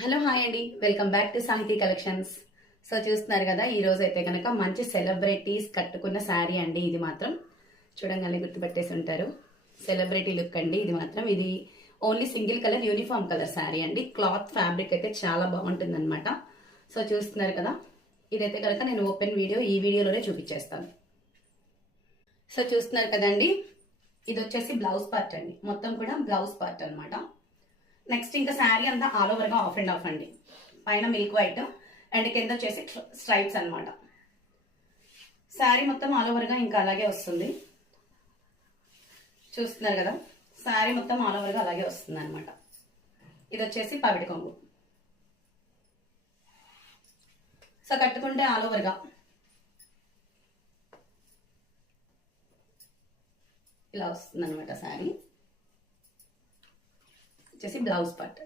Hello hi అండి, welcome back to సాహితీ collections. So చూస్తున్నారు కదా, ఈ రోజు అయితే కనుక మంచి సెలబ్రిటీస్ కట్టుకున్న శారీ అండి. ఇది మాత్రం చూడంగానే గుర్తుపెట్టేసి ఉంటారు. సెలబ్రిటీ లుక్ అండి. ఇది only single colour uniform colour sari అండి. క్లాత్ ఫ్యాబ్రిక్ అయితే చాలా బాగుంటుంది అనమాట. సో చూస్తున్నారు కదా, ఇదైతే కనుక నేను ఓపెన్ వీడియో ఈ వీడియోలోనే చూపించేస్తాను. సో చూస్తున్నారు కదండి, ఇది వచ్చేసి బ్లౌజ్ పార్ట్ అండి. మొత్తం కూడా బ్లౌజ్ పార్ట్ అనమాట. నెక్స్ట్ ఇంకా శారీ అంతా ఆల్ ఓవర్ గా ఆఫ్ అండ్ ఆఫ్ అండి. పైన మిల్క్ వైట్ అండ్ కింద వచ్చేసి స్ట్రైప్స్ అనమాట. శారీ మొత్తం ఆల్ ఓవర్ గా ఇంకా అలాగే వస్తుంది. చూస్తున్నారు కదా, శారీ మొత్తం ఆల్ ఓవర్ గా అలాగే వస్తుంది అనమాట. ఇది వచ్చేసి పవిడి కొంగు. సో కట్టుకుంటే ఆల్ ఓవర్ గా ఇలా వస్తుంది అనమాట. శారీ వచ్చేసి బ్లౌజ్ పార్ట్.